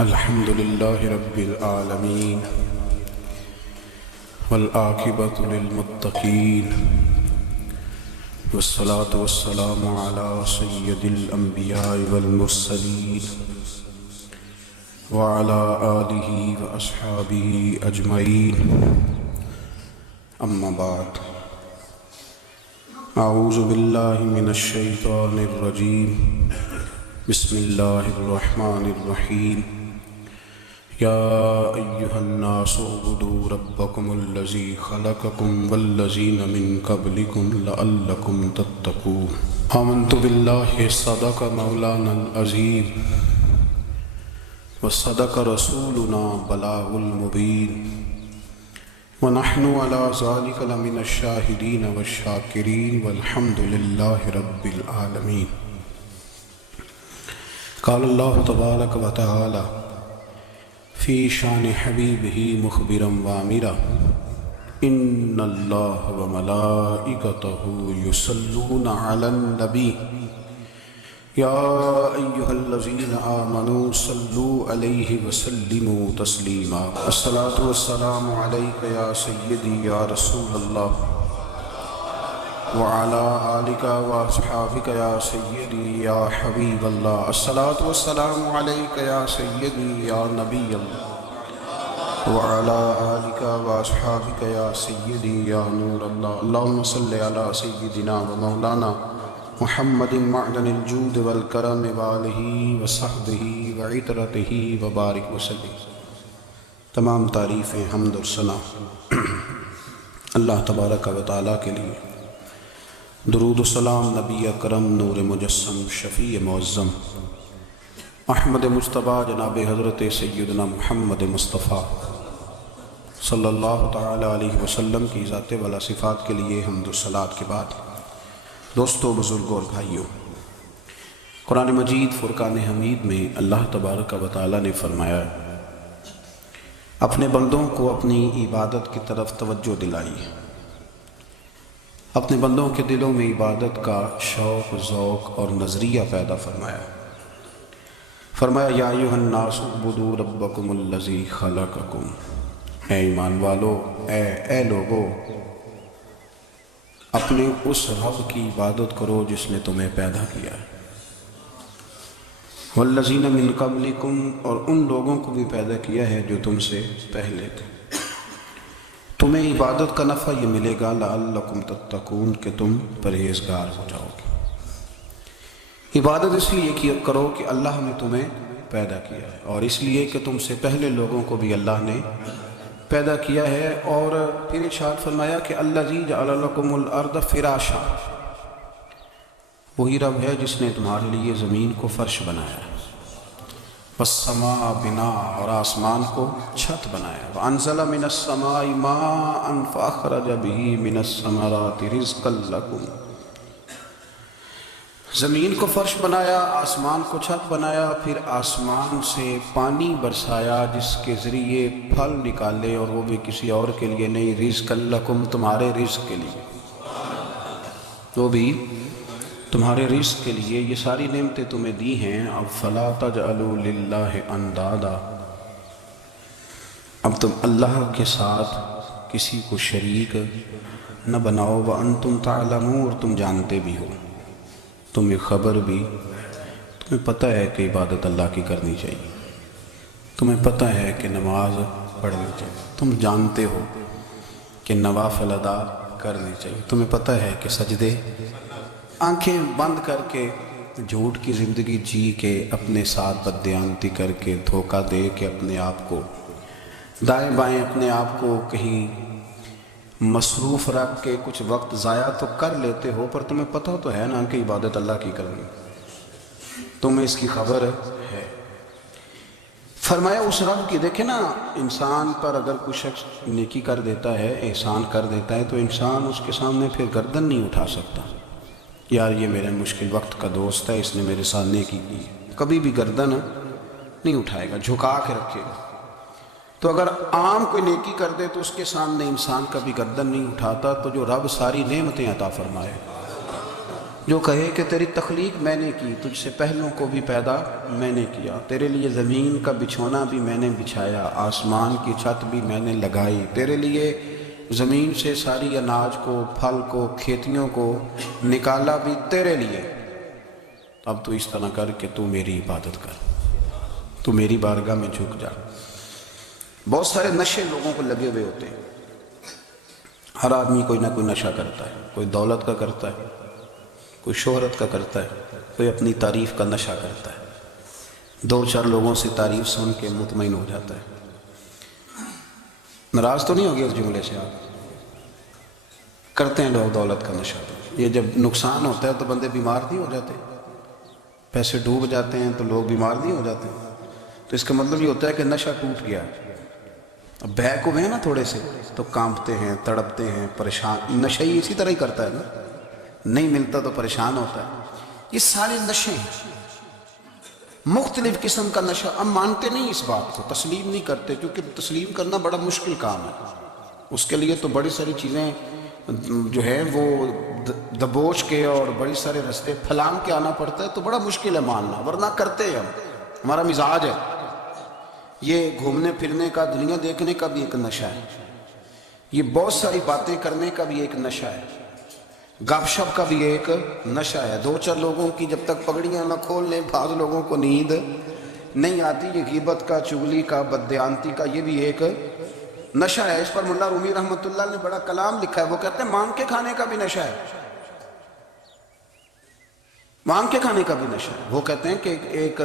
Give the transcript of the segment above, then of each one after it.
الحمد لله رب العالمين والعاقبة للمتقين والصلاة والسلام على سيد الأنبياء والمرسلين وعلى آله وأصحابه أجمعين. أما بعد، أعوذ بالله من الشيطان الرجيم. بسم الله الرحمن الرحيم. يا أيها الناس اعبدوا ربكم الذي خلقكم والذين من قبلكم لعلكم تتقون. آمنت بالله صدق مولانا العظيم وصدق رسولنا بلاغ المبين ونحن على ذلك لمن الشاهدين والشاكرين والحمد لله رب العالمين. قال الله تبارك وتعالى في شان حبيبه مخبرا وامرا إن الله وملائكته يصلون على النبي يا أيها الذين آمنوا صلوا عليه وسلموا تسليما. الصلاة والسلام عليك يا سيدي يا رسول الله وعلى آلك وأصحابك يا سيدي يا حبيب الله. الصلاة والسلام عليك يا سيدي يا نبي الله وعلى آلك وأصحابك يا سيدي يا نور الله. اللهم صل على سيدنا ومولانا محمد معدن الجود والکرم وآلہ وصحبہ وعطرتہ وبارک وسلم. تمام تعریفیں حمد اور ثنا اللہ تبارک و تعالیٰ کے لیے. درود و سلام نبی اکرم نور مجسم شفیع معظم احمد مصطفیٰ جناب حضرت سیدنا محمد مصطفیٰ صلی اللہ تعالی علیہ وسلم کی ذات والا صفات کے لیے حمد و صلات کے بعد، دوستو، بزرگوں اور بھائیوں، قرآن مجید فرقان حمید میں اللہ تبارک و تعالی نے فرمایا اپنے بندوں کو اپنی عبادت کی طرف توجہ دلائی، اپنے بندوں کے دلوں میں عبادت کا شوق، ذوق اور نظریہ پیدا فرمایا یا ایھا الناس اعبدوا ربکم الذی خلقکم. اے ایمان والو، اے لوگو، اپنے اس رب کی عبادت کرو جس نے تمہیں پیدا کیا ہے. والذین من قبلکم، اور ان لوگوں کو بھی پیدا کیا ہے جو تم سے پہلے تھے. تمہیں عبادت کا نفع یہ ملے گا لعلکم تتقون، کہ تم پرہیزگار ہو جاؤ گے. عبادت اس لیے کرو کہ اللہ نے تمہیں پیدا کیا ہے، اور اس لیے کہ تم سے پہلے لوگوں کو بھی اللہ نے پیدا کیا ہے. اور پھر ارشاد فرمایا کہ الذی جعل لکم الارض فراشا، وہی رب ہے جس نے تمہارے لیے زمین کو فرش بنایا ہے. والسماء بناء، اور آسمان کو چھت بنایا. وانزل من السماء ماء فاخرج به من الثمرات رزقا لکم. زمین کو فرش بنایا، آسمان کو چھت بنایا، پھر آسمان سے پانی برسایا جس کے ذریعے پھل نکالے، اور وہ بھی کسی اور کے لیے نہیں، رزقا لکم، تمہارے رزق کے لیے، وہ بھی تمہارے رزق کے لیے. یہ ساری نعمتیں تمہیں دی ہیں. اب فلا تجعلوا للہ اندادا، اب تم اللہ کے ساتھ کسی کو شریک نہ بناؤ. وانتم تعلمون، اور تم جانتے بھی ہو، تمہیں خبر بھی، تمہیں پتہ ہے کہ عبادت اللہ کی کرنی چاہیے، تمہیں پتہ ہے کہ نماز پڑھنی چاہیے، تم جانتے ہو کہ نوافل ادا کرنی چاہیے، تمہیں پتہ ہے کہ سجدے آنکھیں بند کر کے جھوٹ کی زندگی جی کے، اپنے ساتھ بددیانتی کر کے، دھوکہ دے کے، اپنے آپ کو دائیں بائیں، اپنے آپ کو کہیں مصروف رکھ کے کچھ وقت ضائع تو کر لیتے ہو، پر تمہیں پتہ تو ہے نا کہ عبادت اللہ کی کرنی، تمہیں اس کی خبر ہے. فرمایا اس رب کی، دیکھیں نا، انسان پر اگر کوئی شخص نیکی کر دیتا ہے، احسان کر دیتا ہے، تو انسان اس کے سامنے پھر گردن نہیں اٹھا سکتا. یار یہ میرے مشکل وقت کا دوست ہے، اس نے میرے ساتھ نیکی کی، کبھی بھی گردن نہیں اٹھائے گا، جھکا کے رکھے گا. تو اگر عام کوئی نیکی کر دے تو اس کے سامنے انسان کبھی گردن نہیں اٹھاتا. تو جو رب ساری نعمتیں عطا فرمائے، جو کہے کہ تیری تخلیق میں نے کی، تجھ سے پہلوں کو بھی پیدا میں نے کیا، تیرے لیے زمین کا بچھونا بھی میں نے بچھایا، آسمان کی چھت بھی میں نے لگائی، تیرے لیے زمین سے ساری اناج کو، پھل کو، کھیتیوں کو نکالا بھی تیرے لیے، اب تو اس طرح کر کہ تو میری عبادت کر، تو میری بارگاہ میں جھک جا۔ بہت سارے نشے لوگوں کو لگے ہوئے ہوتے ہیں، ہر آدمی کوئی نہ کوئی نشہ کرتا ہے، کوئی دولت کا کرتا ہے، کوئی شہرت کا کرتا ہے، کوئی اپنی تعریف کا نشہ کرتا ہے، دو چار لوگوں سے تعریف سن کے مطمئن ہو جاتا ہے۔ ناراض تو نہیں ہوگی اس جملے سے؟ آپ کرتے ہیں لوگ دولت کا نشہ، یہ جب نقصان ہوتا ہے تو بندے بیمار نہیں ہو جاتے، پیسے ڈوب جاتے ہیں تو لوگ بیمار نہیں ہو جاتے، تو اس کا مطلب یہ ہوتا ہے کہ نشہ ٹوٹ گیا۔ اب بہک ہوئے ہیں نا تھوڑے سے تو کانپتے ہیں، تڑپتے ہیں، پریشان، نشہ ہی اسی طرح ہی کرتا ہے نا، نہیں ملتا تو پریشان ہوتا ہے۔ یہ سارے نشے ہیں، مختلف قسم کا نشہ۔ ہم مانتے نہیں اس بات کو، تسلیم نہیں کرتے، کیونکہ تسلیم کرنا بڑا مشکل کام ہے، اس کے لیے تو بڑی ساری چیزیں جو ہے وہ دبوچ کے اور بڑی سارے رستے پھلانگ کے آنا پڑتا ہے، تو بڑا مشکل ہے ماننا، ورنہ کرتے ہیں ہم، ہمارا مزاج ہے۔ یہ گھومنے پھرنے کا، دنیا دیکھنے کا بھی ایک نشہ ہے، یہ بہت ساری باتیں کرنے کا بھی ایک نشہ ہے، گپ شپ کا بھی ایک نشہ ہے۔ دو چار لوگوں کی جب تک پگڑیاں نہ کھول لیں، بعض لوگوں کو نیند نہیں آتی، یہ غیبت کا، چغلی کا، بددیانتی کا، یہ بھی ایک نشہ ہے۔ اس پر ملا رومی رحمۃ اللہ نے بڑا کلام لکھا ہے، وہ کہتے ہیں مانگ کے کھانے کا بھی نشہ ہے، مانگ کے کھانے کا بھی نشہ ہے۔ وہ کہتے ہیں کہ ایک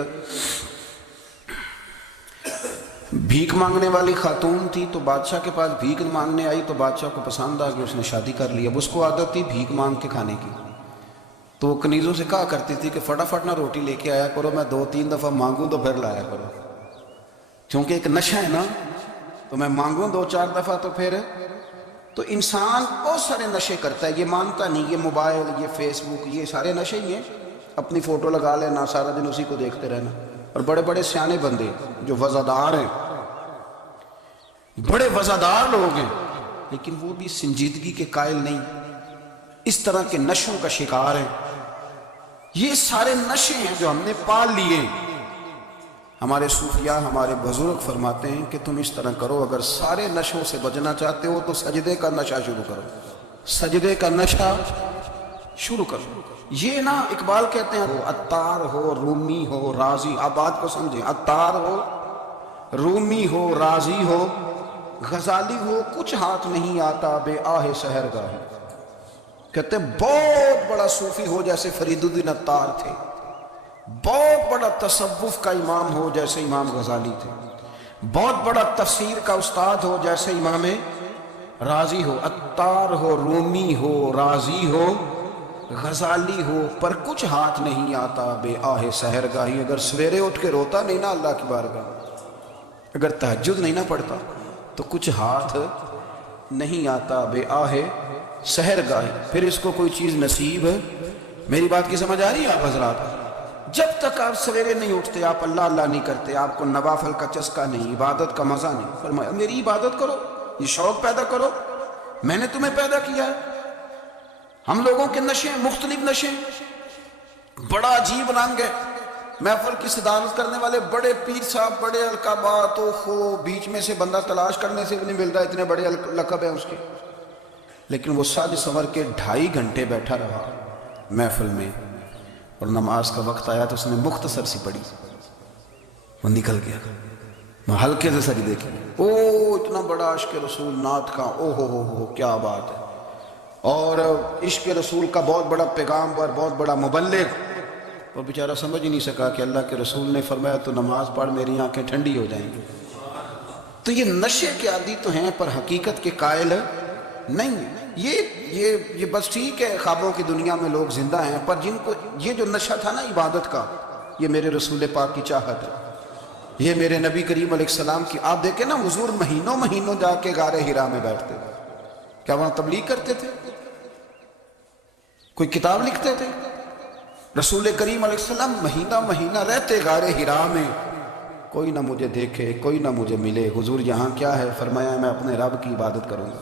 بھیک مانگنے والی خاتون تھی، تو بادشاہ کے پاس بھیک مانگنے آئی، تو بادشاہ کو پسند آ گئی، اس نے شادی کر لی۔ اب اس کو عادت تھی بھیک مانگ کے کھانے کی، تو وہ کنیزوں سے کہا کرتی تھی کہ فٹافٹ نہ روٹی لے کے آیا کرو، میں 2-3 دفعہ مانگوں تو پھر لایا کرو، چونکہ ایک نشہ ہے نا، تو میں مانگوں 2-4 دفعہ تو پھر۔ تو انسان بہت سارے نشے کرتا ہے، یہ مانتا نہیں، یہ موبائل، یہ فیس بک، یہ سارے نشے ہی ہیں۔ اپنی فوٹو لگا لینا، سارا دن اسی کو دیکھتے رہنا، اور بڑے بڑے سیانے بندے جو وزادار ہیں، بڑے وزادار لوگ ہیں، لیکن وہ بھی سنجیدگی کے قائل نہیں، اس طرح کے نشوں کا شکار ہیں۔ یہ سارے نشے ہیں جو ہم نے پال لیے۔ ہمارے صوفیاء، ہمارے بزرگ فرماتے ہیں کہ تم اس طرح کرو، اگر سارے نشوں سے بچنا چاہتے ہو تو سجدے کا نشہ شروع کرو، سجدے کا نشہ شروع کرو۔ یہ نا اقبال کہتے ہیں، عطار ہو، رومی ہو، رازی، آپ بات کو سمجھیں، عطار ہو، رومی ہو، رازی ہو، غزالی ہو، کچھ ہاتھ نہیں آتا بے آہ سحر گاہ۔ کہتے ہیں بہت بڑا صوفی ہو جیسے فرید الدین عطار تھے، بہت بڑا تصوف کا امام ہو جیسے امام غزالی تھے، بہت بڑا تفسیر کا استاد ہو جیسے امام رازی ہو، عطار ہو، رومی ہو، رازی ہو، غزالی ہو، پر کچھ ہاتھ نہیں آتا بے آہ سحر گاہی۔ اگر سویرے اٹھ کے روتا نہیں نا اللہ کی بارگاہ، اگر تہجد نہیں نہ پڑھتا تو کچھ ہاتھ نہیں آتا بے آہ سحر گاہی، پھر اس کو کوئی چیز نصیب ہے۔ میری بات کی سمجھ آ رہی ہے آپ حضرات؟ جب تک آپ سویرے نہیں اٹھتے، آپ اللہ اللہ نہیں کرتے، آپ کو نوافل کا چسکا نہیں، عبادت کا مزہ نہیں، فرمایا میری عبادت کرو، یہ شوق پیدا کرو، میں نے تمہیں پیدا کیا ہے۔ ہم لوگوں کے نشے، مختلف نشے، بڑا عجیب رنگ ہے۔ محفل کی صدارت کرنے والے بڑے پیر صاحب، بڑے القابات، بیچ میں سے بندہ تلاش کرنے سے بھی نہیں ملتا، اتنے بڑے لقب ہیں اس کے، لیکن وہ سج سنور کے 2.5 گھنٹے بیٹھا رہا محفل میں، اور نماز کا وقت آیا تو اس نے مختصر سی پڑھی، وہ نکل گیا، وہ ہلکے سے سجدے کی، اتنا بڑا عشق رسول نعت کا، ہو کیا بات ہے، اور عشق رسول کا بہت بڑا پیغام پر، بہت بڑا مبلغ، وہ بیچارہ سمجھ ہی نہیں سکا کہ اللہ کے رسول نے فرمایا تو نماز پڑھ میری آنکھیں ٹھنڈی ہو جائیں گی۔ تو یہ نشے کے عادی تو ہیں پر حقیقت کے قائل نہیں ہیں۔ یہ بس ٹھیک ہے، خوابوں کی دنیا میں لوگ زندہ ہیں، پر جن کو یہ جو نشہ تھا نا عبادت کا، یہ میرے رسول پاک کی چاہت ہے، یہ میرے نبی کریم علیہ السلام کی۔ آپ دیکھیں نا حضور مہینوں جا کے غار حرا میں بیٹھتے، کیا وہاں تبلیغ کرتے تھے؟ کوئی کتاب لکھتے تھے؟ رسول کریم علیہ السلام مہینہ رہتے غار حرا میں، کوئی نہ مجھے دیکھے، کوئی نہ مجھے ملے، حضور یہاں کیا ہے؟ فرمایا میں اپنے رب کی عبادت کروں گا،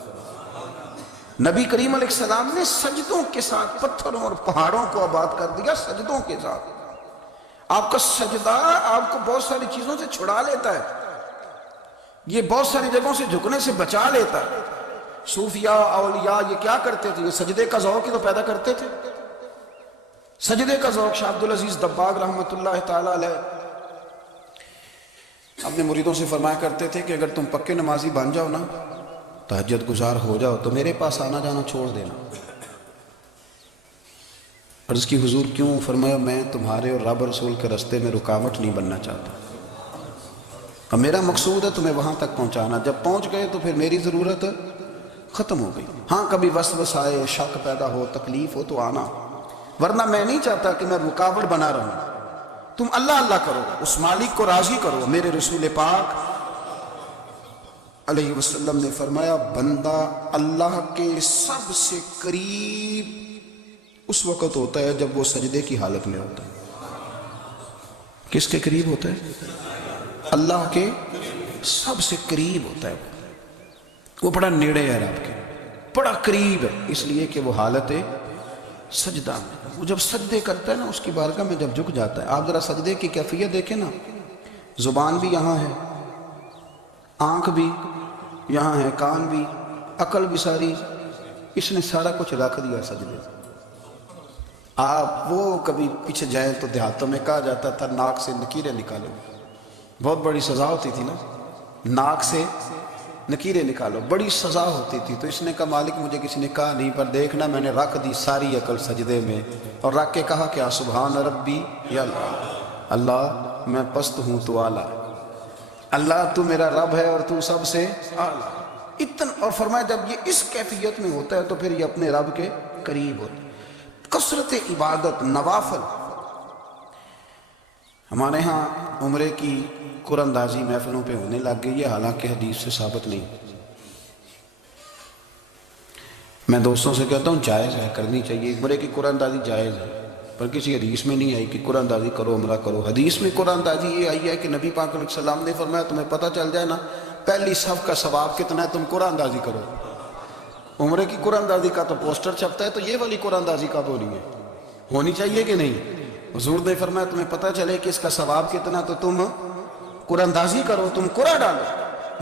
نبی کریم علیہ السلام نے سجدوں کے ساتھ پتھروں اور پہاڑوں کو آباد کر دیا، سجدوں کے ساتھ۔ آپ کا سجدہ آپ کو بہت ساری چیزوں سے چھڑا لیتا ہے، یہ بہت ساری جگہوں سے جھکنے سے بچا لیتا ہے۔ صوفیاء اولیاء یہ کیا کرتے تھے؟ یہ سجدے کا ذوق ہی تو پیدا کرتے تھے، سجدے کا ذوق۔ شاہ عبدالعزیز دباغ رحمۃ اللہ تعالی علیہ اپنے مریدوں سے فرمایا کرتے تھے کہ اگر تم پکے نمازی بن جاؤ نا، تہجد گزار ہو جاؤ، تو میرے پاس آنا جانا چھوڑ دینا۔ عرض کی حضور کیوں؟ فرمایا میں تمہارے اور رب رسول کے رستے میں رکاوٹ نہیں بننا چاہتا، اور میرا مقصود ہے تمہیں وہاں تک پہنچانا۔ جب پہنچ گئے تو پھر میری ضرورت ختم ہو گئی۔ ہاں کبھی وسوسہ آئے، شک پیدا ہو، تکلیف ہو تو آنا، ورنہ میں نہیں چاہتا کہ میں رکاوٹ بنا رہوں۔ تم اللہ اللہ کرو، اس مالک کو راضی کرو۔ میرے رسول پاک علیہ وسلم نے فرمایا بندہ اللہ کے سب سے قریب اس وقت ہوتا ہے جب وہ سجدے کی حالت میں ہوتا ہے۔ کس کے قریب ہوتا ہے؟ اللہ کے سب سے قریب ہوتا ہے، وہ بڑا نیڑے ہے رب کے، بڑا قریب ہے، اس لیے کہ وہ حالت سجدہ میں، وہ جب سجدے کرتا ہے نا اس کی بارگاہ میں جب جھک جاتا ہے۔ آپ ذرا سجدے کی کیفیت دیکھیں نا، زبان بھی یہاں ہے، آنکھ بھی یہاں ہے، کان بھی، عقل بھی ساری، اس نے سارا کچھ رکھ دیا سجدے۔ آپ وہ کبھی پیچھے جائیں تو دیہاتوں میں کہا جاتا تھا ناک سے نکیریں نکالو، بہت بڑی سزا ہوتی تھی نا، ناک سے نکیریں نکالو، بڑی سزا ہوتی تھی۔ تو اس نے کہا مالک مجھے کسی نے کہا نہیں، پر دیکھنا میں نے رکھ دی ساری عقل سجدے میں، اور رکھ کے کہا کیا؟ سبحان ربی یا اللہ، اللہ میں پست ہوں تو اعلیٰ، اللہ تو میرا رب ہے اور تو سب سے اعلیٰ اتنا۔ اور فرمایا جب یہ اس کیفیت میں ہوتا ہے تو پھر یہ اپنے رب کے قریب ہوتا ہے۔ کثرت عبادت، نوافل۔ ہمارے ہاں عمرے کی قرآن اندازی محفلوں پہ ہونے لگ گئی ہے، حالانکہ حدیث سے ثابت نہیں۔ میں دوستوں سے کہتا ہوں جائز ہے، کرنی چاہیے، عمرے کی قرآن اندازی جائز ہے، پر کسی حدیث میں نہیں آئی کہ قرآن اندازی کرو عمرہ کرو۔ حدیث میں قرآن اندازی یہ آئی ہے کہ نبی پاک علیہ السلام نے فرمایا تمہیں پتہ چل جائے نا پہلی صف کا ثواب کتنا ہے، تم قرآن اندازی کرو۔ عمرے کی قرآن اندازی کا تو پوسٹر چھپتا ہے، تو یہ والی قرآن اندازی کب ہو رہی ہے؟ ہونی چاہیے کہ نہیں؟ حضور نے فرمایا تمہیں پتہ چلے کہ اس کا ثواب کتنا، تو تم قرآن اندازی کرو، تم قرآن ڈالو۔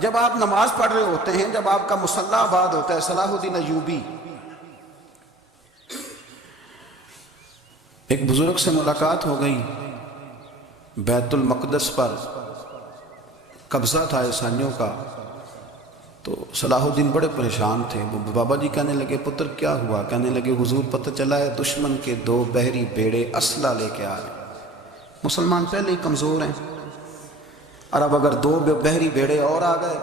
جب آپ نماز پڑھ رہے ہوتے ہیں، جب آپ کا مصلی آباد ہوتا ہے، صلاح الدین ایوبی ایک بزرگ سے ملاقات ہو گئی، بیت المقدس پر قبضہ تھا عیسائیوں کا، تو صلاح الدین بڑے پریشان تھے۔ وہ بابا جی کہنے لگے پتر کیا ہوا؟ کہنے لگے حضور پتہ چلا ہے دشمن کے 2 بحری بیڑے اسلحہ لے کے آ رہے، مسلمان پہلے ہی کمزور ہیں، اور اب اگر 2 بحری بیڑے اور آ گئے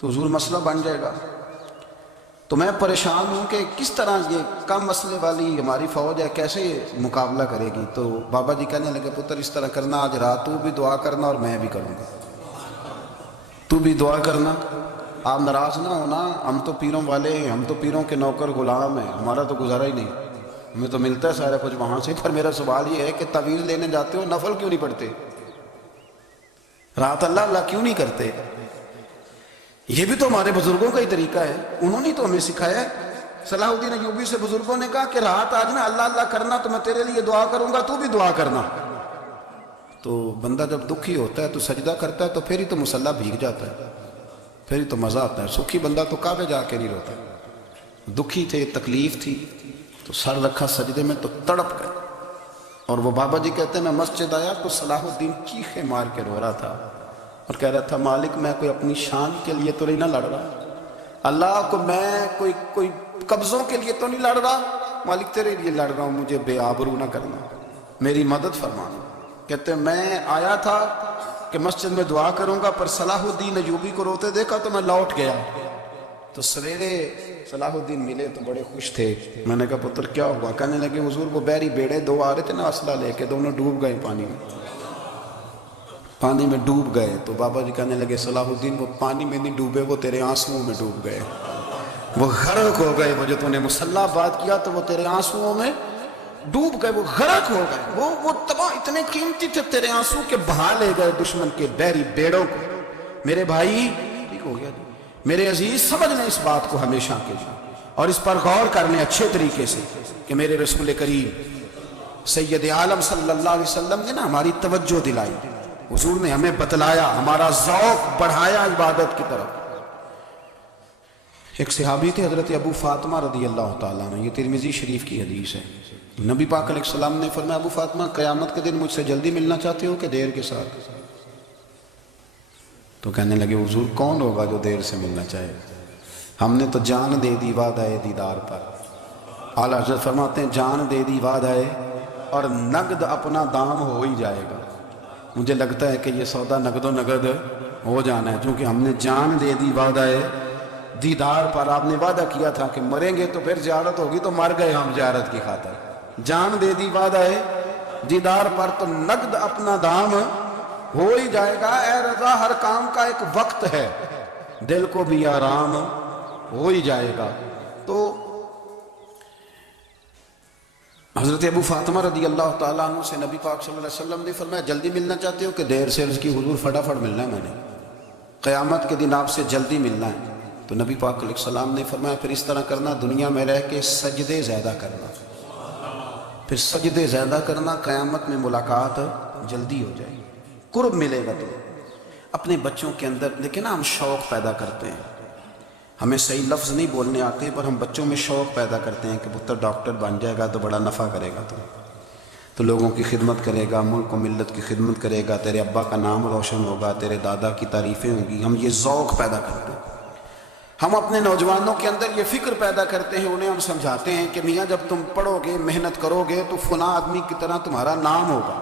تو حضور مسئلہ بن جائے گا۔ تو میں پریشان ہوں کہ کس طرح یہ کم مسئلے والی ہماری فوج ہے کیسے مقابلہ کرے گی۔ تو بابا جی کہنے لگے پتر اس طرح کرنا، آج رات تو بھی دعا کرنا اور میں بھی کروں گا، تو بھی دعا کرنا، آپ ناراض نہ ہونا، ہم تو پیروں والے ہیں، ہم تو پیروں کے نوکر غلام ہیں، ہمارا تو گزارا ہی نہیں، ہمیں تو ملتا ہے سارا کچھ وہاں سے۔ پر میرا سوال یہ ہے کہ تعویذ لینے جاتے ہو نفل کیوں نہیں پڑھتے؟ رات اللہ اللہ کیوں نہیں کرتے؟ یہ بھی تو ہمارے بزرگوں کا ہی طریقہ ہے، انہوں نے تو ہمیں سکھایا ہے۔ صلاح الدین ایوبی سے بزرگوں نے کہا کہ رات آج نا اللہ اللہ کرنا، تو میں تیرے لیے دعا کروں گا، تو بھی دعا کرنا۔ تو بندہ جب دکھی ہوتا ہے تو سجدہ کرتا ہے، تو پھر ہی تو مصلی بھیگ جاتا ہے، پھر ہی تو مزہ آتا ہے۔ سکھی بندہ تو کعبے جا کے نہیں روتا، دکھی تھے، تکلیف تھی، تو سر رکھا سجدے میں تو تڑپ گئے۔ اور وہ بابا جی کہتے ہیں میں مسجد آیا تو صلاح الدین چیخے مار کے رو رہا تھا اور کہہ رہا تھا مالک میں کوئی اپنی شان کے لیے تو نہیں نہ لڑ رہا، اللہ کو میں کوئی قبضوں کے لیے تو نہیں لڑ رہا، مالک تیرے لیے لڑ رہا ہوں، مجھے بے آبرو نہ کرنا، میری مدد فرمانا۔ کہتے ہیں میں آیا تھا کہ مسجد میں دعا کروں گا، پر صلاح الدین ایوبی کو روتے دیکھا تو میں لوٹ گیا۔ تو سویرے صلاح الدین ملے تو بڑے خوش تھے۔ میں نے کہا پتر کیا ہوا؟ کہنے لگے حضور وہ بحری بیڑے 2 آ رہے تھے نا اسلحہ لے کے، دونوں ڈوب گئے پانی میں ڈوب گئے۔ تو بابا جی کہنے لگے صلاح الدین وہ پانی میں نہیں ڈوبے، وہ تیرے آنسوؤں میں ڈوب گئے، وہ غرق ہو گئے، وہ جو تو نے مصلی بات کیا تو وہ تیرے آنسوؤں میں ڈوب گئے، وہ غرق ہو گئے، وہ تباہ اتنے قیمتی تھے تیرے آنسو کے بہا لے گئے دشمن کے بحری بیڑوں کو۔ میرے بھائی ٹھیک ہو گیا جی، میرے عزیز سمجھنا اس بات کو ہمیشہ کے لیے، اور اس پر غور کر لیں اچھے طریقے سے کہ میرے رسول کریم سید عالم صلی اللہ علیہ وسلم نے نا ہماری توجہ دلائی، حضور نے ہمیں بتلایا، ہمارا ذوق بڑھایا عبادت کی طرف۔ ایک صحابی تھے حضرت ابو فاطمہ رضی اللہ تعالیٰ عنہ، یہ ترمذی شریف کی حدیث ہے۔ نبی پاک علیہ السلام نے فرمایا ابو فاطمہ قیامت کے دن مجھ سے جلدی ملنا چاہتے ہو کہ دیر کے ساتھ؟ تو کہنے لگے حضور کون ہوگا جو دیر سے ملنا چاہے، ہم نے تو جان دے دی وعدہ دیدار پر۔ اعلیٰ حضرت فرماتے ہیں جان دے دی وعدہ اور نقد اپنا دام ہو ہی جائے گا۔ مجھے لگتا ہے کہ یہ سودا نقد و نقد ہو جانا ہے، چونکہ ہم نے جان دے دی وعدہ دیدار پر۔ آپ نے وعدہ کیا تھا کہ مریں گے تو پھر زیارت ہوگی، تو مر گئے ہم زیارت کی خاطر۔ جان دے دی وعدہ دیدار پر تو نقد اپنا دام ہو ہی جائے گا۔ اے رضا ہر کام کا ایک وقت ہے، دل کو بھی آرام ہو ہی جائے گا۔ تو حضرت ابو فاطمہ رضی اللہ تعالیٰ عنہ سے نبی پاک صلی اللہ علیہ وسلم نے فرمایا جلدی ملنا چاہتے ہو کہ دیر سے؟ اس کی حضور فٹافٹ ملنا ہے، میں نے قیامت کے دن آپ سے جلدی ملنا ہے۔ تو نبی پاک علیہ السلام نے فرمایا پھر اس طرح کرنا، دنیا میں رہ کے سجدے زیادہ کرنا، پھر سجدے زیادہ کرنا، قیامت میں ملاقات جلدی ہو جائے گی، قرب ملے گا۔ تو اپنے بچوں کے اندر دیکھیں نا، ہم شوق پیدا کرتے ہیں، ہمیں صحیح لفظ نہیں بولنے آتے پر ہم بچوں میں شوق پیدا کرتے ہیں کہ پتر ڈاکٹر بن جائے گا تو بڑا نفع کرے گا، تو لوگوں کی خدمت کرے گا، ملک و ملت کی خدمت کرے گا، تیرے ابا کا نام روشن ہوگا، تیرے دادا کی تعریفیں ہوں گی۔ ہم یہ ذوق پیدا کرتے ہیں، ہم اپنے نوجوانوں کے اندر یہ فکر پیدا کرتے ہیں، انہیں ہم سمجھاتے ہیں کہ میاں جب تم پڑھو گے، محنت کرو گے تو فلاں آدمی کی طرح تمہارا نام ہوگا۔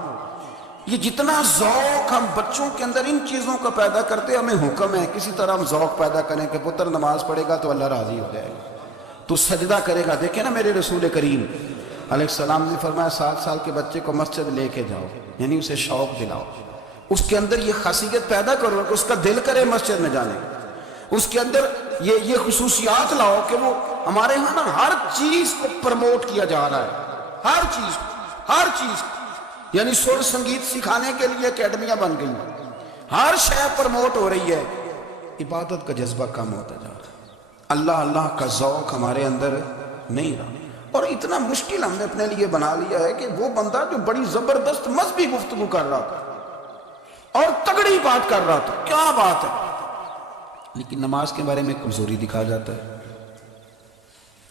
یہ جتنا ذوق ہم بچوں کے اندر ان چیزوں کا پیدا کرتے، ہمیں حکم ہے کسی طرح ہم ذوق پیدا کریں کہ پتر نماز پڑھے گا تو اللہ راضی ہو جائے گا، تو سجدہ کرے گا۔ دیکھیں نا میرے رسول کریم علیہ السلام نے فرمایا 7 سال کے بچے کو مسجد لے کے جاؤ، یعنی اسے شوق دلاؤ، اس کے اندر یہ خاصیت پیدا کرو کہ اس کا دل کرے مسجد میں جانے کا، اس کے اندر یہ خصوصیات لاؤ کہ وہ ہمارے ہاں نا ہر چیز کو پروموٹ کیا جا رہا ہے، ہر چیز یعنی سر سنگیت سکھانے کے لیے اکیڈمیاں بن گئی ہیں، ہر شے پروموٹ ہو رہی ہے، عبادت کا جذبہ کم ہوتا جا رہا ہے، اللہ کا ذوق ہمارے اندر نہیں رہا۔ اور اتنا مشکل ہم نے اپنے لیے بنا لیا ہے کہ وہ بندہ جو بڑی زبردست مذہبی گفتگو کر رہا تھا اور تگڑی بات کر رہا تھا، کیا بات ہے، لیکن نماز کے بارے میں کمزوری دکھا جاتا ہے،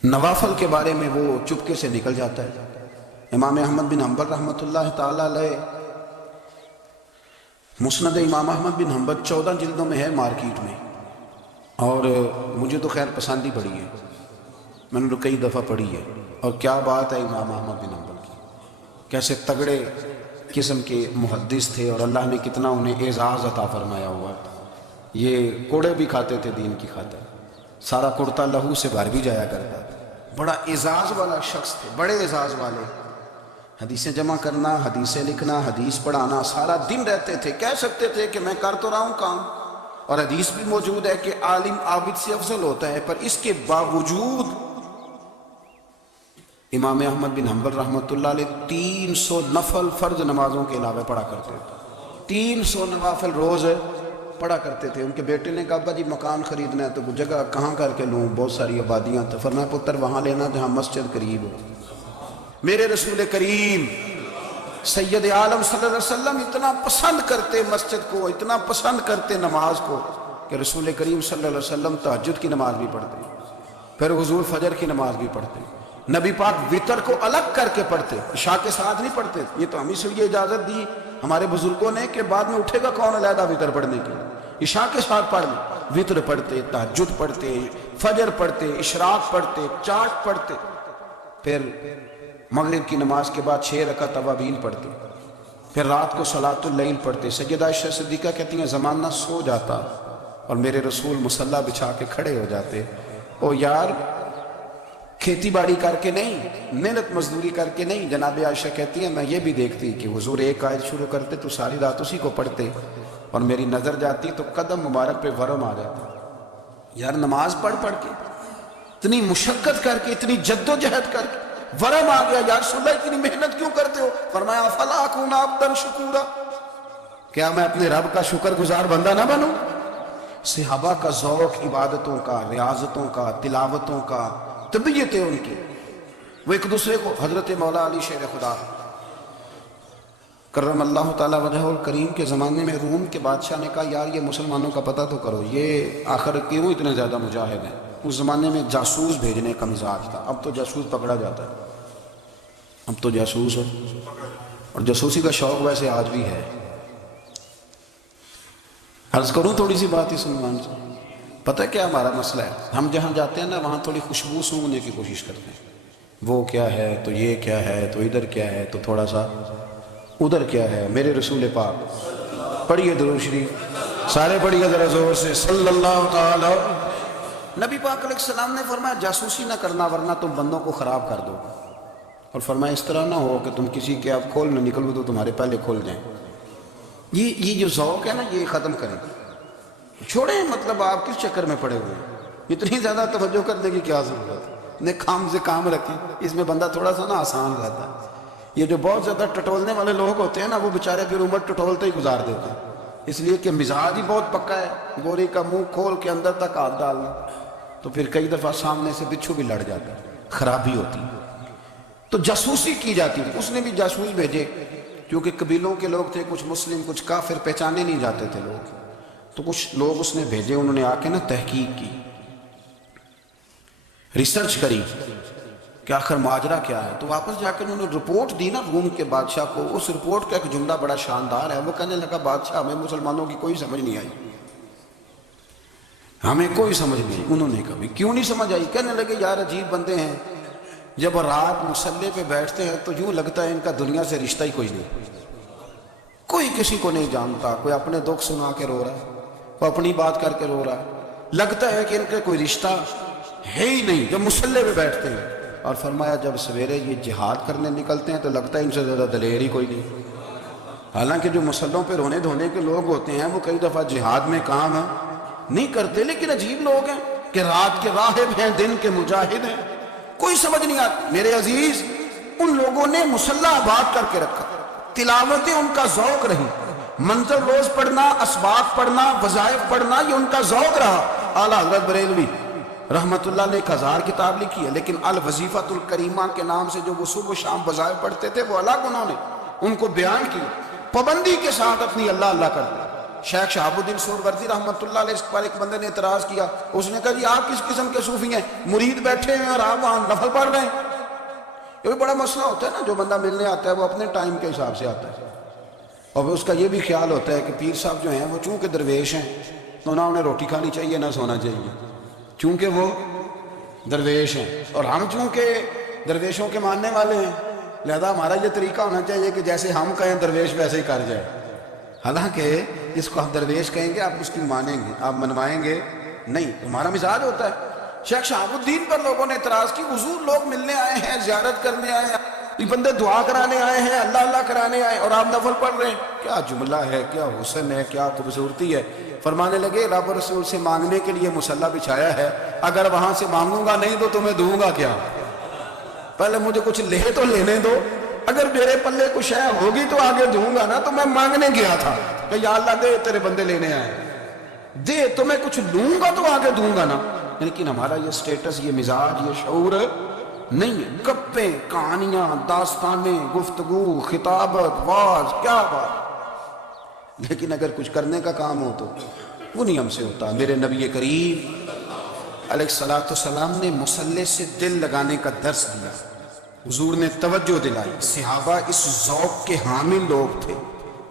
نوافل کے بارے میں وہ چپکے سے نکل جاتا ہے۔ امام احمد بن حنبل رحمۃ اللہ تعالیٰ علیہ، مسند امام احمد بن حنبل 14 جلدوں میں ہے مارکیٹ میں، اور مجھے تو خیر پسند ہی پڑی ہے، میں نے تو کئی دفعہ پڑھی ہے۔ اور کیا بات ہے امام احمد بن حنبل کی، کیسے تگڑے قسم کے محدث تھے، اور اللہ نے کتنا انہیں اعزاز عطا فرمایا ہوا تھا۔ یہ کوڑے بھی کھاتے تھے دین کی خاطر، سارا کرتا لہو سے بھر بھی جایا کرتا تھا، بڑا اعزاز والا شخص تھے، بڑے اعزاز والے، حدیثیں جمع کرنا، حدیثیں لکھنا، حدیث پڑھانا، سارا دن رہتے تھے۔ کہہ سکتے تھے کہ میں کر تو رہا ہوں کام، اور حدیث بھی موجود ہے کہ عالم عابد سے افضل ہوتا ہے، پر اس کے باوجود امام احمد بن حنبل رحمۃ اللہ علیہ 300 نفل فرض نمازوں کے علاوہ پڑھا کرتے تھے، 300 نوافل روز پڑھا کرتے تھے۔ ان کے بیٹے نے کہا ابا جی مکان خریدنا ہے تو جگہ کہاں کر کے لوں، بہت ساری آبادیاں، تو فرمایا پتر وہاں لینا جہاں مسجد قریب ہو۔ میرے رسول کریم سید عالم صلی اللہ علیہ وسلم اتنا پسند کرتے مسجد کو، اتنا پسند کرتے نماز کو، کہ رسول کریم صلی اللہ علیہ وسلم تہجد کی نماز بھی پڑھتے، پھر حضور فجر کی نماز بھی پڑھتے، نبی پاک وتر کو الگ کر کے پڑھتے، عشاء کے ساتھ نہیں پڑھتے۔ یہ تو ہم اس لیے اجازت دی ہمارے بزرگوں نے کہ بعد میں اٹھے گا کون علیحدہ وتر پڑھنے کے، عشاء کے ساتھ پڑھ لیں، وتر پڑھتے، تہجد پڑھتے، فجر پڑھتے، اشراق پڑھتے، چاش پڑھتے، پھر مغرب کی نماز کے بعد 6 رکعت اوابین پڑھتے، پھر رات کو صلاۃ اللیل پڑھتے۔ سیدہ عائشہ صدیقہ کہتی ہیں زمانہ سو جاتا اور میرے رسول مصلی بچھا کے کھڑے ہو جاتے، او یار کھیتی باڑی کر کے نہیں، محنت مزدوری کر کے نہیں۔ جناب عائشہ کہتی ہیں میں یہ بھی دیکھتی کہ حضور ایک آیت شروع کرتے تو ساری رات اسی کو پڑھتے، اور میری نظر جاتی تو قدم مبارک پہ ورم آ جاتا، یار نماز پڑھ کے اتنی مشقت کر کے، اتنی جد و جہد کر کے ورم آ گیا، یا رسول اللہ اتنی محنت کیوں کرتے ہو؟ فرمایا افلا اکون عبدا شکورا، کیا میں اپنے رب کا شکر گزار بندہ نہ بنوں؟ صحابہ کا ذوق عبادتوں کا، ریاضتوں کا، تلاوتوں کا، طبیعت ہے ان کی، وہ ایک دوسرے کو، حضرت مولا علی شیر خدا کرم اللہ تعالیٰ وجہہ الکریم کے زمانے میں روم کے بادشاہ نے کہا یار یہ مسلمانوں کا پتہ تو کرو، یہ آخر کیوں اتنے زیادہ مجاہد ہیں؟ اس زمانے میں جاسوس بھیجنے کا مزاج تھا، اب تو جاسوس پکڑا جاتا ہے، اب تو جاسوس اور جاسوسی کا شوق ویسے آج بھی ہے۔ عرض کروں تھوڑی سی بات اس عنوان سے، پتہ کیا ہمارا مسئلہ ہے؟ ہم جہاں جاتے ہیں نا وہاں تھوڑی خوشبو سونگنے کی کوشش کرتے ہیں، وہ کیا ہے تو یہ کیا ہے تو ادھر کیا ہے تو تھوڑا سا ادھر کیا ہے۔ میرے رسول پاک پڑھیے درود شریف، سارے پڑھیے ذرا زور سے، صلی اللہ تعالی۔ نبی پاک علیہ السلام نے فرمایا جاسوسی نہ کرنا ورنہ تم بندوں کو خراب کر دو، اور فرمایا اس طرح نہ ہو کہ تم کسی کے آپ کھول نہ نکلو تو تمہارے پہلے کھول جائیں۔ یہ جو ذوق ہے نا یہ ختم کریں، چھوڑیں، مطلب آپ کس چکر میں پڑے ہوئے ہیں، اتنی زیادہ توجہ کرنے کی کیا ضرورت ہے؟ کام سے کام رکھیں، اس میں بندہ تھوڑا سا نا آسان رہتا ہے۔ یہ جو بہت زیادہ ٹٹولنے والے لوگ ہوتے ہیں نا وہ بیچارے پھر عمر ٹٹولتے ہی گزار دیتے ہیں، اس لیے کہ مزاج ہی بہت پکا ہے، گوری کا منہ کھول کے اندر تک ہاتھ ڈالنا، تو پھر کئی دفعہ سامنے سے بچھو بھی لڑ جاتا ہے، خرابی ہوتی ہے۔ تو جاسوسی کی جاتی تھی، اس نے بھی جاسوس بھیجے، کیونکہ قبیلوں کے لوگ تھے، کچھ مسلم کچھ کافر، پہچانے نہیں جاتے تھے لوگ، تو کچھ لوگ اس نے بھیجے، انہوں نے آ کے نا تحقیق کی، ریسرچ کری کہ آخر ماجرا کیا ہے، تو واپس جا کے انہوں نے رپورٹ دی نا روم کے بادشاہ کو۔ اس رپورٹ کا ایک جملہ بڑا شاندار ہے، وہ کہنے لگا بادشاہ ہمیں مسلمانوں کی کوئی سمجھ نہیں آئی، ہمیں کوئی سمجھ نہیں آئی۔ انہوں نے کہا کیوں نہیں سمجھ آئی؟ کہنے لگے یار عجیب بندے ہیں، جب رات مصلے پہ بیٹھتے ہیں تو یوں لگتا ہے ان کا دنیا سے رشتہ ہی کوئی نہیں، کوئی کسی کو نہیں جانتا، کوئی اپنے دکھ سنا کے رو رہا ہے، کوئی اپنی بات کر کے رو رہا ہے، لگتا ہے کہ ان کے کوئی رشتہ ہے ہی نہیں جب مصلے پہ بیٹھتے ہیں۔ اور فرمایا جب سویرے یہ جہاد کرنے نکلتے ہیں تو لگتا ہے ان سے زیادہ دلیر ہی کوئی نہیں، حالانکہ جو مسلوں پہ رونے دھونے کے لوگ ہوتے ہیں وہ کئی دفعہ جہاد میں کام نہیں کرتے، لیکن عجیب لوگ ہیں کہ رات کے راہب ہیں، دن کے مجاہد ہیں، کوئی سمجھ نہیں آتی۔ میرے عزیز ان لوگوں نے مسلح آباد کر کے رکھا، تلاوتیں ان کا ذوق رہی، منظر روز پڑھنا، اسباق پڑھنا، وظائف پڑھنا، یہ ان کا ذوق رہا۔ اعلیٰ حضرت بریلوی رحمت اللہ نے 1000 کتاب لکھی ہے، لیکن الوظیفۃ الکریمہ کے نام سے جو وہ صبح و شام وظائف پڑھتے تھے وہ الگ انہوں نے ان کو بیان کیا، پابندی کے ساتھ اپنی اللہ اللہ کرتے۔ شیخ شہاب الدین سہروردی رحمت اللہ علیہ اس پر ایک بندے نے اعتراض کیا، اس نے کہا جی آپ کس قسم کے صوفی ہیں، مرید بیٹھے ہیں اور آپ وہاں نفل پڑھ رہے ہیں؟ یہ بھی بڑا مسئلہ ہوتا ہے نا، جو بندہ ملنے آتا ہے وہ اپنے ٹائم کے حساب سے آتا ہے، اور اس کا یہ بھی خیال ہوتا ہے کہ پیر صاحب جو ہیں وہ چونکہ درویش ہیں تو نہ انہیں روٹی کھانی چاہیے نہ سونا چاہیے، چونکہ وہ درویش ہیں، اور ہم چونکہ درویشوں کے ماننے والے ہیں لہذا ہمارا یہ طریقہ ہونا چاہیے کہ جیسے ہم کہیں درویش ویسے ہی کر جائے، حالانکہ اس کو ہم درویش کہیں گے آپ اس کی مانیں گے، آپ منوائیں گے نہیں، ہمارا مزاج ہوتا ہے۔ شیخ شہاب الدین پر لوگوں نے اعتراض کی، حضور لوگ ملنے آئے ہیں، زیارت کرنے آئے ہیں، یہ بندے دعا کرانے آئے ہیں، اللہ اللہ کرانے آئے اور آپ نفل پڑھ رہے ہیں، کیا جملہ ہے، کیا حسن ہے، کیا خوبصورتی ہے۔ فرمانے لگے رب رسول سے مانگنے کے لیے مصلی بچھایا ہے، اگر وہاں سے مانگوں گا نہیں تو تمہیں دوں گا کیا؟ پہلے مجھے کچھ لے تو لینے دو، اگر میرے پلے کچھ ہے ہوگی تو آگے دوں گا نا، تو میں مانگنے گیا تھا کہ یا اللہ دے تیرے بندے لینے آئے، دے تو میں کچھ لوں گا تو آگے دوں گا نا، لیکن ہمارا یہ سٹیٹس، یہ مزاج، یہ شعور نہیں ہے۔ گپیں، کہانیاں، داستانیں، گفتگو، خطابت، واز، کیا بات، لیکن اگر کچھ کرنے کا کام ہو تو وہ نہیں ہم سے ہوتا۔ میرے نبی کریم علیہ السلام نے مصلی سے دل لگانے کا درس دیا، حضور نے توجہ دلائی، صحابہ اس ذوق کے حامل لوگ تھے،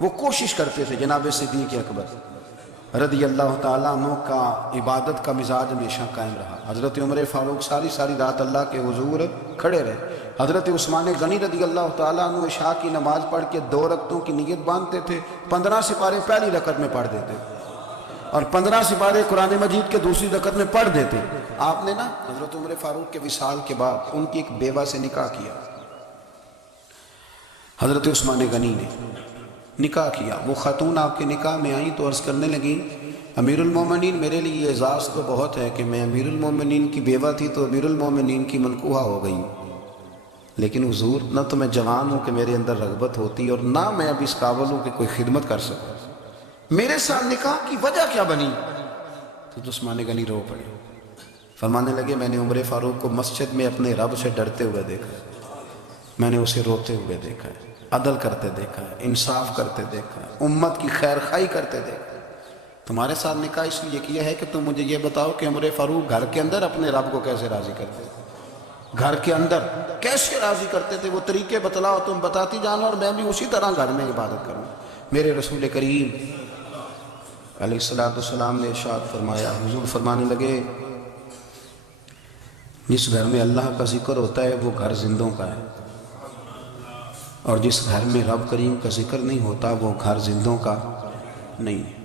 وہ کوشش کرتے تھے۔ جناب صدیق اکبر رضی اللہ تعالیٰ عنہ کا عبادت کا مزاج ہمیشہ قائم رہا۔ حضرت عمر فاروق ساری رات اللہ کے حضور کھڑے رہے۔ حضرت عثمان غنی رضی اللہ تعالیٰ عنہ عشاء کی نماز پڑھ کے 2 رکعتوں کی نیت باندھتے تھے، 15 سپارے پہلی رکعت میں پڑھ دیتے اور 15 سپارے قرآن مجید کے دوسری رکعت میں پڑھ دیتے۔ آپ نے نا حضرت عمر فاروق کے وصال کے بعد ان کی ایک بیوہ سے نکاح کیا، حضرت عثمان غنی نے نکاح کیا۔ وہ خاتون آپ کے نکاح میں آئیں تو عرض کرنے لگیں امیر المومنین میرے لیے یہ اعزاز تو بہت ہے کہ میں امیر المومنین کی بیوہ تھی تو امیر المومنین کی منکوحہ ہو گئی، لیکن حضور نہ تو میں جوان ہوں کہ میرے اندر رغبت ہوتی اور نہ میں اب اس قابل ہوں کہ کوئی خدمت کر سکوں، میرے ساتھ نکاح کی وجہ کیا بنی؟ تو عثمان غنی رو پڑے، فرمانے لگے میں نے عمر فاروق کو مسجد میں اپنے رب سے ڈرتے ہوئے دیکھا، میں نے اسے روتے ہوئے دیکھا ہے، عدل کرتے دیکھا ہے، انصاف کرتے دیکھا ہے، امت کی خیر خواہی کرتے دیکھا ہے۔ تمہارے ساتھ نکاح اس لیے کیا ہے کہ تم مجھے یہ بتاؤ کہ عمر فاروق گھر کے اندر اپنے رب کو کیسے راضی کرتے تھے، گھر کے اندر کیسے راضی کرتے تھے، وہ طریقے بتلاؤ، تم بتاتی جانا اور میں بھی اسی طرح گھر میں عبادت کروں۔ میرے رسول کریم علیہ السلام نے ارشاد فرمایا، حضور فرمانے لگے جس گھر میں اللہ کا ذکر ہوتا ہے وہ گھر زندوں کا ہے، اور جس گھر میں رب کریم کا ذکر نہیں ہوتا وہ گھر زندوں کا نہیں ہے۔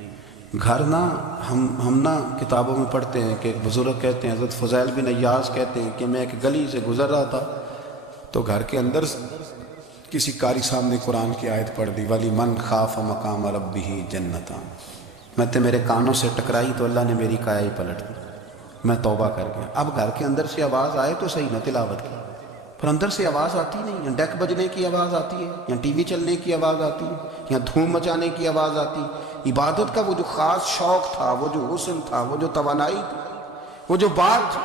گھر نا ہم نا کتابوں میں پڑھتے ہیں کہ ایک بزرگ کہتے ہیں، حضرت فضیل بن عیاض کہتے ہیں کہ میں ایک گلی سے گزر رہا تھا تو گھر کے اندر کسی قاری صاحب نے قرآن کی آیت پڑھ دی، وَلِمَنْ خَافَ مَقَامَ رَبِّهِ جَنَّتَانِ، میں تو میرے کانوں سے ٹکرائی تو اللہ نے میری کایا ہی پلٹ دی، میں توبہ کر گیا۔ اب گھر کے اندر سے آواز آئے تو صحیح نہ تلاوت کی، پر اندر سے آواز آتی نہیں، یا ڈیک بجنے کی آواز آتی ہے، یا ٹی وی چلنے کی آواز آتی ہے، یا دھوم مچانے کی آواز آتی ہے۔ عبادت کا وہ جو خاص شوق تھا، وہ جو حسن تھا، وہ جو توانائی تھی، وہ جو بات تھی۔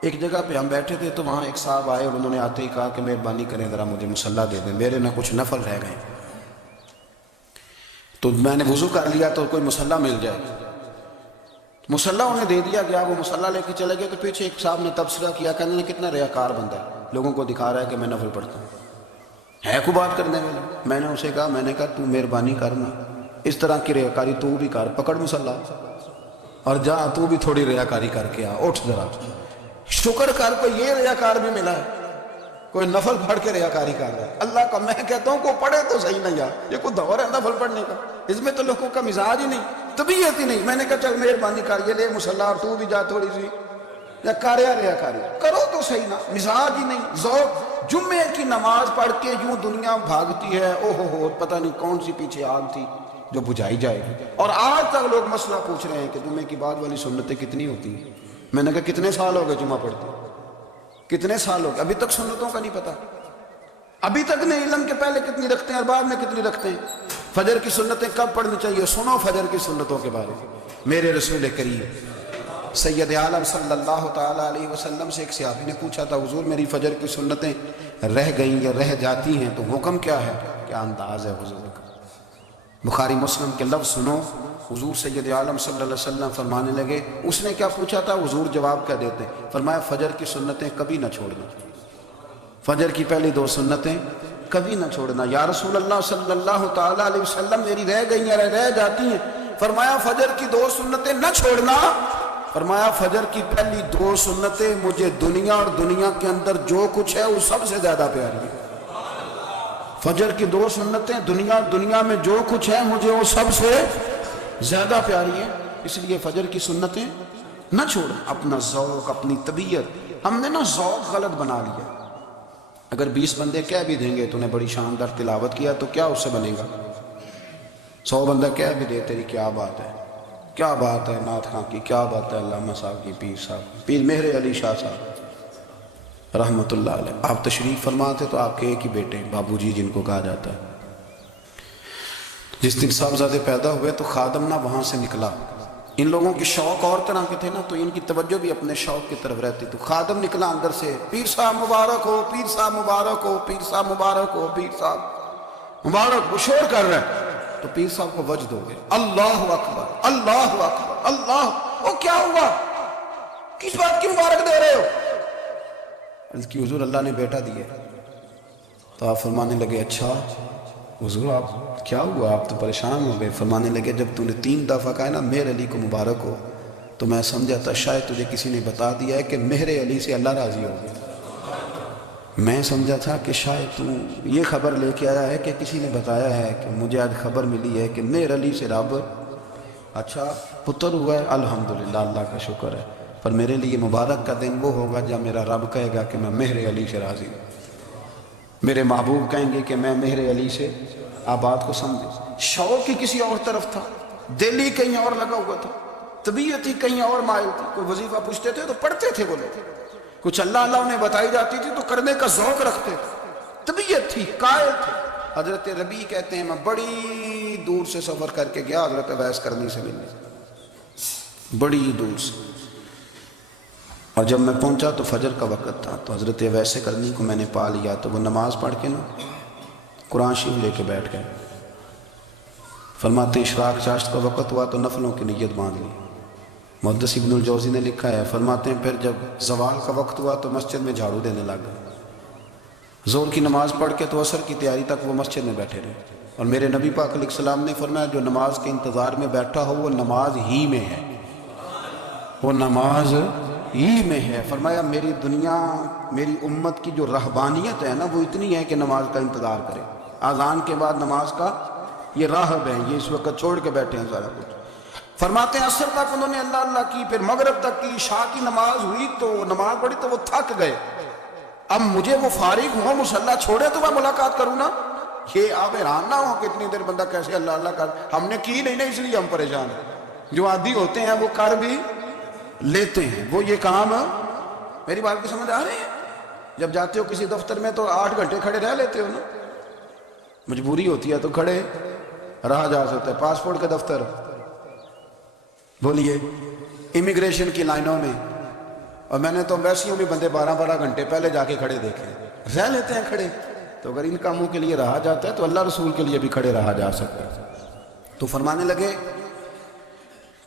ایک جگہ پہ ہم بیٹھے تھے تو وہاں ایک صاحب آئے اور انہوں نے آتے ہی کہا کہ مہربانی کریں ذرا مجھے مصلی دے دیں، میرے نہ کچھ نفل رہ گئے۔ تو میں نے وضو کر لیا تو کوئی مصلی مل جائے، مصلی انہیں دے دیا گیا، وہ مصلی لے کے چلے گئے۔ تو پیچھے ایک صاحب نے تبصرہ کیا، کہنے لگے کتنا ریاکار بندہ ہے، لوگوں کو دکھا رہا ہے کہ میں نفل پڑھتا ہوں، ہے کوئی بات کرنے والا؟ میں نے اسے کہا، میں نے کہا تو مہربانی کرنا، اس طرح کی ریاکاری تو بھی کر، پکڑ مصلی اور جا تو بھی تھوڑی ریاکاری کر کے آ، اٹھ ذرا، شکر کر کوئی یہ ریاکار بھی ملا ہے، کوئی نفل پڑھ کے ریاکاری کر رہا ہے۔ اللہ کا میں کہتا ہوں کو پڑھے تو صحیح نہیں یار، یہ کوئی دور ہے نفل پڑھنے کا، اس میں تو لوگوں کا مزاج ہی نہیں، طبیعت ہی نہیں۔ میں نے کہا چل مہربانی کر یہ لے مصلی اور تو بھی جا تھوڑی سی، یا کاریا ریاکاری کرو تو صحیح نا، مزاج ہی نہیں، ذوق۔ جمعے کی نماز پڑھ کے یوں دنیا بھاگتی ہے، اوہ ہو پتہ نہیں کون سی پیچھے آگ تھی جو بجھائی جائے گی، اور آج تک لوگ مسئلہ پوچھ رہے ہیں کہ جمعے کی بعد والی سنتیں کتنی ہوتی ہیں۔ میں نے کہا کتنے سال ہو گئے جمعہ پڑھتے، کتنے سال ہو گئے، ابھی تک سنتوں کا نہیں پتہ، ابھی تک نہیں علم کے پہلے کتنی رکھتے ہیں اور بعد میں کتنی رکھتے ہیں۔ فجر کی سنتیں کب پڑھنی چاہیے، سنو فجر کی سنتوں کے بارے میں۔ میرے رسول کریم سید عالم صلی اللہ تعالیٰ علیہ وسلم سے ایک صحابی نے پوچھا تھا، حضور میری فجر کی سنتیں رہ گئیں یا رہ جاتی ہیں تو حکم کیا ہے؟ کیا انداز ہے حضور کا، بخاری مسلم کے لفظ سنو۔ حضور سید عالم صلی اللہ علیہ وسلم فرمانے لگے، اس نے کیا پوچھا تھا، حضور جواب کیا دیتے؟ فرمایا فجر کی سنتیں کبھی نہ چھوڑنا، فجر کی پہلی 2 سنتیں کبھی نہ چھوڑنا۔ یا رسول اللہ صلی اللہ تعالیٰ علیہ وسلم میری رہ گئی یا رہ جاتی ہیں؟ فرمایا فجر کی 2 سنتیں نہ چھوڑنا، فرمایا فجر کی پہلی 2 سنتیں مجھے دنیا اور دنیا کے اندر جو کچھ ہے وہ سب سے زیادہ پیاری ہے۔ فجر کی 2 سنتیں دنیا میں جو کچھ ہے مجھے وہ سب سے زیادہ پیاری ہے، اس لیے فجر کی سنتیں نہ چھوڑیں۔ اپنا ذوق، اپنی طبیعت، ہم نے نا ذوق غلط بنا لیا۔ اگر 20 بندے کہہ بھی دیں گے تو نے بڑی شاندار تلاوت کیا تو کیا اس سے بنے گا؟ 100 بندہ کہہ بھی دے تیری کیا بات ہے، کیا بات ہے نعت خاں کی، کیا بات ہے علامہ صاحب کی، پیر صاحب، پیر مہر علی شاہ صاحب رحمۃ اللہ علیہ۔ آپ تشریف فرما تھے تو آپ کے ایک ہی بیٹے بابو جی جن کو کہا جاتا ہے، جس دن صاحبزادے پیدا ہوئے تو خادم نہ وہاں سے نکلا، ان لوگوں کے شوق اور طرح کے تھے نا تو ان کی توجہ بھی اپنے شوق کی طرف رہتی، تو خادم نکلا اندر سے، پیر صاحب مبارک ہو، پیر صاحب مبارک ہو، پیر صاحب مبارک ہو، پیر صاحب مبارک، وہ شور کر رہے ہیں۔ تو پیر صاحب کو وجد ہو گیا، اللہ اکبر اللہ اکبر اللہ، وہ کیا ہوا، کس بات کی مبارک دے رہے ہو؟ عرض کی حضور اللہ نے بیٹا دیا۔ تو آپ فرمانے لگے اچھا حضور آپ کیا ہوا، آپ تو پریشان ہو گئے۔ فرمانے لگے جب تو نے 3 دفعہ کہا نا مہر علی کو مبارک ہو تو میں سمجھا تھا شاید تجھے کسی نے بتا دیا ہے کہ مہر علی سے اللہ راضی ہو گیا، میں سمجھا تھا کہ شاید تو یہ خبر لے کے آیا ہے کہ کسی نے بتایا ہے کہ مجھے آج خبر ملی ہے کہ مہر علی سے رب اچھا پتر ہوا ہے، الحمدللہ اللہ کا شکر ہے، پر میرے لیے مبارک کا دن وہ ہوگا جب میرا رب کہے گا کہ میں مہر علی سے راضی ہوں، میرے محبوب کہیں گے کہ میں مہر علی سے۔ آپ بات کو سمجھے، شوق ہی کسی اور طرف تھا، دل ہی کہیں اور لگا ہوا تھا، طبیعت ہی کہیں اور مائل تھی۔ کوئی وظیفہ پوچھتے تھے تو پڑھتے تھے وہ لوگ، کچھ اللہ اللہ انہیں بتائی جاتی تھی تو کرنے کا ذوق رکھتے تھے، طبیعت تھی، قائل تھے۔ حضرت ربیع کہتے ہیں میں بڑی دور سے سفر کر کے گیا حضرت اویس کرنی سے ملنے، بڑی دور سے، اور جب میں پہنچا تو فجر کا وقت تھا، تو حضرت ویسے کرنی کو میں نے پا لیا، تو وہ نماز پڑھ کے نا قرآن شریف لے کے بیٹھ گئے۔ فرماتے ہیں اشراق چاشت کا وقت ہوا تو نفلوں کی نیت باندھ لی۔ محدث ابن الجوزی نے لکھا ہے، فرماتے ہیں پھر جب زوال کا وقت ہوا تو مسجد میں جھاڑو دینے لگ گئے۔ زور کی نماز پڑھ کے تو عصر کی تیاری تک وہ مسجد میں بیٹھے رہے، اور میرے نبی پاک علیہ السلام نے فرمایا جو نماز کے انتظار میں بیٹھا ہو وہ نماز ہی میں ہے، وہ نماز ہی میں ہے۔ فرمایا میری دنیا، میری امت کی جو رہبانیت ہے نا وہ اتنی ہے کہ نماز کا انتظار کرے، اذان کے بعد نماز کا یہ راہب ہے، یہ اس وقت چھوڑ کے بیٹھے ہیں سارا کچھ۔ فرماتے ہیں عصر تک انہوں نے اللہ اللہ کی، پھر مغرب تک کی، عشاء کی نماز ہوئی تو نماز پڑھی تو وہ تھک گئے۔ اب مجھے وہ فارغ ہوا، مصلی چھوڑے تو میں ملاقات کروں نا، یہ آپ حیران نہ ہو کہ اتنی دیر بندہ کیسے اللہ اللہ کر، ہم نے کی نہیں نا اس لیے ہم پریشان ہیں۔ جو عادی ہوتے ہیں وہ کر بھی لیتے ہیں، وہ یہ کام، میری بات کی سمجھ آ رہی ہے؟ جب جاتے ہو کسی دفتر میں تو 8 گھنٹے کھڑے رہ لیتے ہو نا، مجبوری ہوتی ہے تو کھڑے رہا جا سکتا ہے۔ پاسپورٹ کا دفتر بولیے، امیگریشن کی لائنوں میں، اور میں نے تو ویسیوں بھی بندے 12 گھنٹے پہلے جا کے کھڑے دیکھے، رہ لیتے ہیں کھڑے۔ تو اگر ان کاموں کے لیے رہا جاتا ہے تو اللہ رسول کے لیے بھی کھڑے رہا جا سکتا ہے۔ تو فرمانے لگے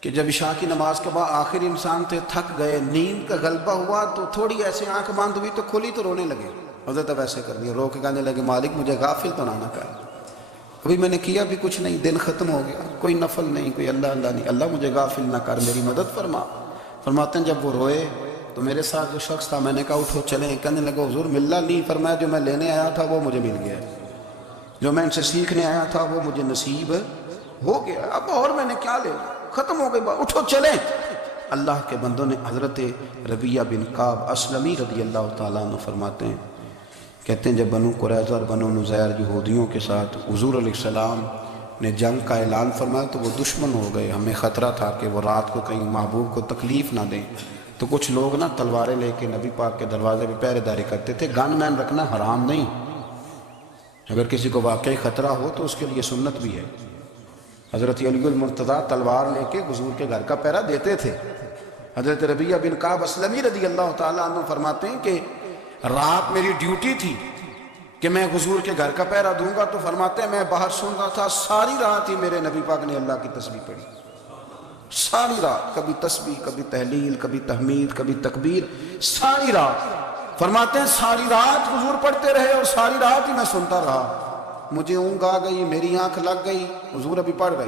کہ جب عشاء کی نماز کے بعد آخر انسان تھے، تھک گئے، نیند کا غلبہ ہوا تو تھوڑی ایسے آنکھ بند ہوئی تو کھلی تو رونے لگے۔ حضرت ویسے کر دیا، رو کے کہنے لگے مالک مجھے غافل تو نہ کر، ابھی میں نے کیا بھی کچھ نہیں، دن ختم ہو گیا، کوئی نفل نہیں، کوئی اللہ اللہ نہیں، اللہ مجھے غافل نہ کر، میری مدد فرما۔ فرماتے ہیں جب وہ روئے تو میرے ساتھ جو شخص تھا میں نے کہا اٹھو چلیں، کہنے لگا حضور ملنا نہیں، فرمایا جو میں لینے آیا تھا وہ مجھے مل گیا، جو میں ان سے سیکھنے آیا تھا وہ مجھے نصیب ہو گیا، اب اور میں نے کیا لے، ختم ہو گئی بات، اٹھو چلیں۔ اللہ کے بندوں نے حضرت ربیہ بن کعب اسلمی رضی اللہ تعالیٰ عنہ فرماتے ہیں، کہتے ہیں جب بنو قریظہ اور بنو نذیر یہودیوں کے ساتھ حضور علیہ السلام نے جنگ کا اعلان فرمایا تو وہ دشمن ہو گئے، ہمیں خطرہ تھا کہ وہ رات کو کہیں محبوب کو تکلیف نہ دیں، تو کچھ لوگ نا تلواریں لے کے نبی پاک کے دروازے پہ پہرے داری کرتے تھے۔ گن مین رکھنا حرام نہیں، اگر کسی کو واقعی خطرہ ہو تو اس کے لیے سنت بھی ہے۔ حضرت علی المرتضیٰ تلوار لے کے حضور کے گھر کا پہرا دیتے تھے۔ حضرت ربیہ بن کعب اسلمی رضی اللہ تعالیٰ عنہ فرماتے ہیں کہ رات میری ڈیوٹی تھی کہ میں حضور کے گھر کا پہرا دوں گا، تو فرماتے ہیں میں باہر سن رہا تھا، ساری رات ہی میرے نبی پاک نے اللہ کی تسبیح پڑھی، ساری رات، کبھی تسبیح، کبھی تحلیل، کبھی تحمید، کبھی تکبیر، ساری رات۔ فرماتے ہیں ساری رات حضور پڑھتے رہے اور ساری رات ہی میں سنتا رہا، مجھے اونگ آ گئی، میری آنکھ لگ گئی، حضور ابھی پڑھ رہے،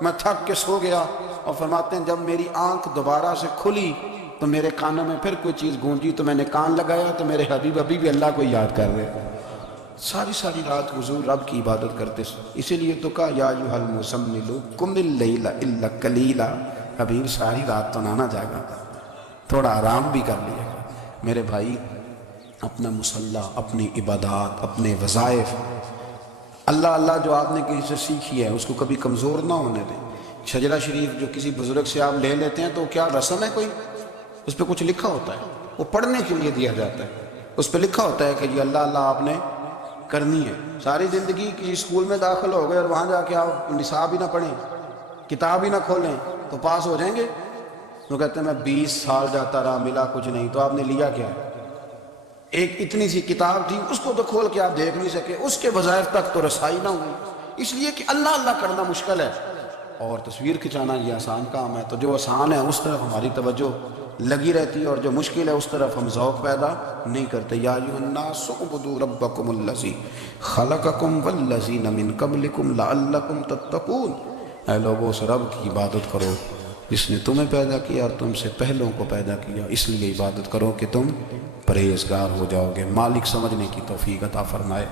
میں تھک کے سو گیا، اور فرماتے ہیں جب میری آنکھ دوبارہ سے کھلی تو میرے کانوں میں پھر کوئی چیز گونجی تو میں نے کان لگایا تو میرے حبیب ابھی بھی اللہ کو یاد کر رہے، ساری رات حضور رب کی عبادت کرتے، اسی لیے تو کہا یا ایھا المزمل قم اللیل الا قلیلا، حبیب ساری رات تو نہ جاگا، تھوڑا آرام بھی کر لیا۔ میرے بھائی اپنا مصلی، اپنی عبادات، اپنے وظائف، اللہ اللہ جو آپ نے کسی سے سیکھی ہے اس کو کبھی کمزور نہ ہونے دیں۔ شجرہ شریف جو کسی بزرگ سے آپ لے لیتے ہیں تو کیا رسم ہے کوئی؟ اس پہ کچھ لکھا ہوتا ہے، وہ پڑھنے کے لیے دیا جاتا ہے، اس پہ لکھا ہوتا ہے کہ یہ اللہ اللہ آپ نے کرنی ہے۔ ساری زندگی کسی اسکول میں داخل ہو گئے اور وہاں جا کے آپ نصاب ہی نہ پڑھیں، کتاب ہی نہ کھولیں تو پاس ہو جائیں گے؟ تو کہتے ہیں میں 20 سال جاتا رہا ملا کچھ نہیں، تو آپ نے لیا کیا ہے؟ ایک اتنی سی کتاب تھی، اس کو تو کھول کے آپ دیکھ نہیں سکے، اس کے وظائف تک تو رسائی نہ ہوئی، اس لیے کہ اللہ اللہ کرنا مشکل ہے اور تصویر کھنچانا یہ آسان کام ہے۔ تو جو آسان ہے اس طرف ہماری توجہ لگی رہتی ہے اور جو مشکل ہے اس طرف ہم ذوق پیدا نہیں کرتے۔ یا ایھا الناس اعبدوا ربکم الذی خلقکم والذین من قبلکم لعلکم تتقون، اے لوگوں اس رب کی عبادت کرو جس نے تمہیں پیدا کیا اور تم سے پہلوں کو پیدا کیا، اس لیے عبادت کرو کہ تم پرہیزگار ہو جاؤ گے۔ مالک سمجھنے کی توفیق عطا فرمائے۔